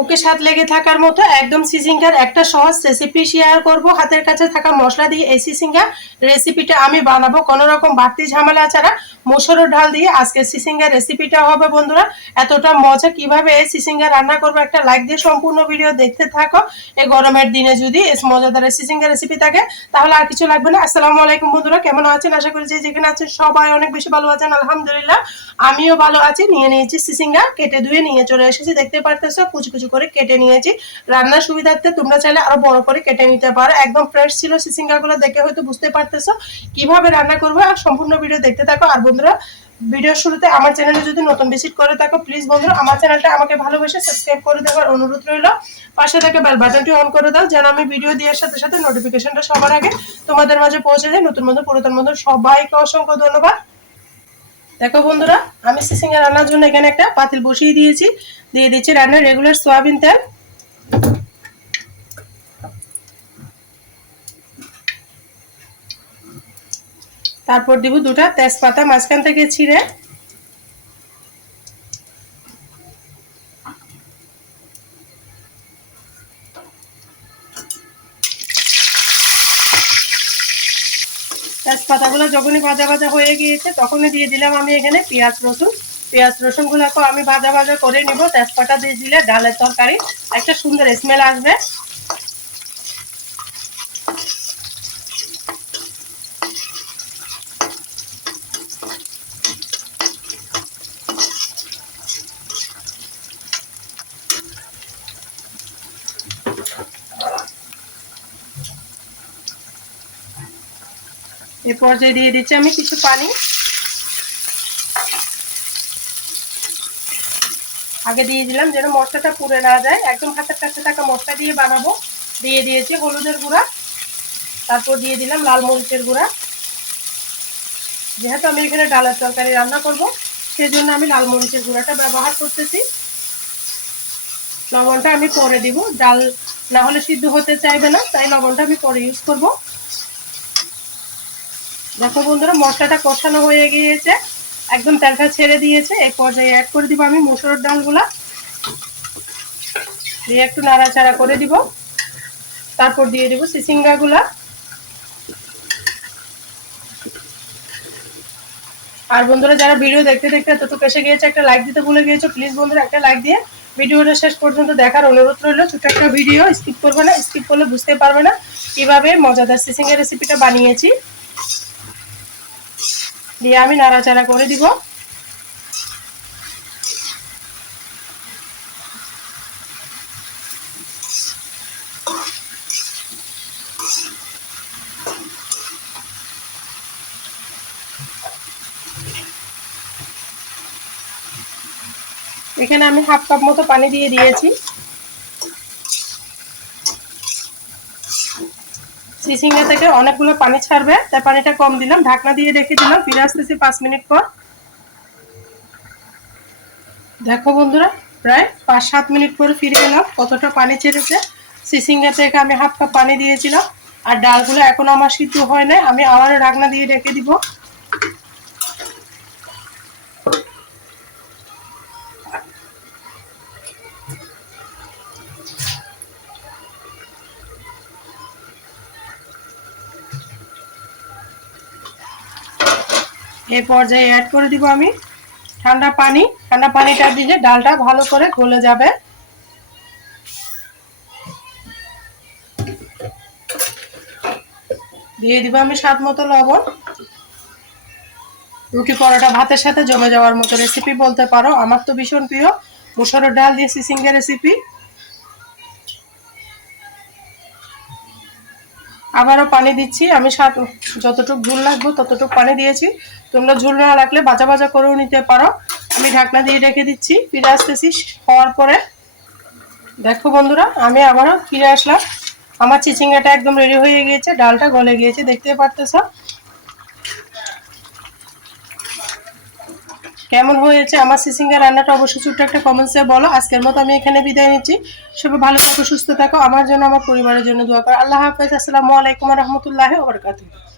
মুখে স্বাদ লেগে থাকার মতো একদম সিসিঙ্গার একটা সহজ রেসিপি শেয়ার করব। হাতের কাছে থাকা মশলা দিয়ে এই সিসিঙ্গা রেসিপিটা আমি বানাবো কোনো রকম বাড়তি ঝামেলা ছাড়া। মসুরের ডাল দিয়ে আজকে সিসিঙ্গার রেসিপিটা হবে বন্ধুরা। এতটা মজা কিভাবে এই সিসিঙ্গা রান্না করবো একটা লাইক দিয়ে সম্পূর্ণ ভিডিও দেখতে থাকো। এই গরমের দিনে যদি এই মজাদার সিসিঙ্গা রেসিপি থাকে তাহলে আর কিছু লাগবে না। আসসালামু আলাইকুম বন্ধুরা, কেমন আছেন? আশা করি যে যেখানে আছেন সবাই অনেক বেশি ভালো আছেন। আলহামদুলিল্লাহ আমিও ভালো আছি। নিয়ে নিয়েছি সিসিঙ্গা, কেটে ধুয়ে নিয়ে চলে এসেছি। দেখতে পারতেছো কুচি কুচি করে কেটে নিয়েছি। রান্নার সুবিধার্থে তোমরা চাইলে আরো বড় করে কেটে নিতে পারো। একদম ফ্রেশ ছিল সিসিঙ্গা গুলো, দেখে হয়তো বুঝতে পারতেছো কিভাবে রান্না করবো। আর সম্পূর্ণ ভিডিও দেখতে থাকো। আর বন্ধুরা ভিডিওর শুরুতে আমার চ্যানেলে যদি নতুন ভিজিট করে থাকো প্লিজ বন্ধুরা আমার চ্যানেলটা আমাকে ভালোবেসে সাবস্ক্রাইব করে দেওয়ার অনুরোধ রইল। পাশে থেকে বেল বাটনটি অন করে দাও যেন আমি ভিডিও দেওয়ার সাথে সাথে নোটিফিকেশনটা সবার আগে তোমাদের মাঝে পৌঁছে যায়। নতুন বন্ধু পুরাতন বন্ধু সবাইকে অসংখ্য ধন্যবাদ। দেখো বন্ধুরা আমি সিসিঙ্গা রান্নার জন্য এখানে একটা পাতিল বসিয়ে দিয়েছি। দিয়ে দিচ্ছি রান্নার রেগুলার সয়াবিন তেল। তারপর দিব দুটা তেজপাতা মাঝখান থেকে ছিঁড়ে। তেজপাতাগুলো যখনই ভাজা ভাজা হয়ে গিয়েছে তখনই দিয়ে দিলাম আমি এখানে পেঁয়াজ রসুন। পেঁয়াজ রসুন গুলোকে আমি ভাজা ভাজা করে নিব। তেজপাতা দিয়ে দিলে ডালের তরকারি একটা সুন্দর স্মেল আসবে। এই পর্যায়ে দিয়ে দিচ্ছি আমি কিছু পানি। আগে দিয়ে দিলাম যেন মশলাটা পুড়ে না যায়, একদম হাতের কাছে থাকা মশলা দিয়ে বানাবো। দিয়ে দিয়েছি হলুদের গুঁড়া, তারপর দিয়ে দিলাম লাল মরিচের গুঁড়া। যেহেতু আমি এখানে ডালের তরকারি রান্না করব সেজন্য আমি লাল মরিচের গুঁড়াটা ব্যবহার করতেছি। লবণটা আমি পরে দিব, ডাল না হলে সিদ্ধ হতে চাইবে না, তাই লবণটা আমি পরে ইউজ করব। দেখো বন্ধুরা মশলাটা কষানো হয়ে গিয়েছে, একদম তেলটা ছেড়ে দিয়েছে। এই পর্যায়ে অ্যাড করে দিব আমি মসুরের ডালগুলা, দিয়ে একটু নাড়াচাড়া করে দিব। তারপর দিয়ে দিব সিসিঙ্গা গুলা। আর বন্ধুরা যারা ভিডিও দেখতে দেখতে এতটুকু এসে গিয়েছে একটা লাইক দিতে ভুলে গিয়েছো, প্লিজ বন্ধুরা একটা লাইক দিয়ে ভিডিওটা শেষ পর্যন্ত দেখার অনুরোধ রইল। ছোট একটা ভিডিও, স্কিপ করবে না, স্কিপ করলে বুঝতে পারবে না কিভাবে মজাদার সিসিঙ্গা রেসিপিটা বানিয়েছি। দিয়ে আমি নাড়াচাড়া করে দিব। এখানে আমি হাফ কাপ মতো পানি দিয়ে দিয়েছি। সিসিঙ্গা থেকে অনেকগুলো পানি ছাড়বে, তাই পানিটা কম দিলাম। ঢাকনা দিয়ে রেখে দিলাম, ফিরে আসতেছি 5 মিনিট পর। দেখো বন্ধুরা প্রায় 5-7 মিনিট পর ফিরে এলাম। কতটা পানি ছেড়েছে। সিসিঙ্গা থেকে আমি হাফ কাপ পানি দিয়েছিলাম। আর ডালগুলো এখনো আমার সিদ্ধ হয় নাই, আমি আবারও ঢাকনা দিয়ে রেখে দিব। এই পর্যায়ে অ্যাড করে দিব আমি ঠান্ডা পানি। ঠান্ডা পানিটা দিলে ডালটা ভালো করে গলে যাবে। দিয়ে দিব আমি স্বাদ মতো লবণ। রুটি পরোটা ভাতের সাথে জমে যাওয়ার মতো রেসিপি বলতে পারো। আমার তো ভীষণ প্রিয় মসুরের ডাল দিয়ে সিসিঙ্গা রেসিপি। আবারও পানি দিচ্ছি আমি, যতটুকু ঝোল লাগবে ততটুকু পানি দিয়েছি। তোমরা ঝোল না রাখলে ভাজা ভাজা করেও নিতে পারো। আমি ঢাকনা দিয়ে রেখে দিচ্ছি, ফিরে আসতেছি হওয়ার পরে। দেখো বন্ধুরা আমি আবারও ফিরে আসলাম। আমার চিচিঙ্গাটা একদম রেডি হয়ে গিয়েছে, ডালটা গলে গিয়েছে, দেখতে পারতেছ কেমন হয়েছে আমার সিসিঙ্গা রান্নাটা। অবশ্যই ছোট্ট একটা কমেন্টসে বলো। আজকের মতো আমি এখানে বিদায় নিচ্ছি। সবাই ভালো থাকো, সুস্থ থাকো, আমার জন্য আমার পরিবারের জন্য দোয়া করো। আল্লাহ হাফেজ। আসসালামু আলাইকুম ওয়া রাহমাতুল্লাহি ওয়া বারাকাতুহু।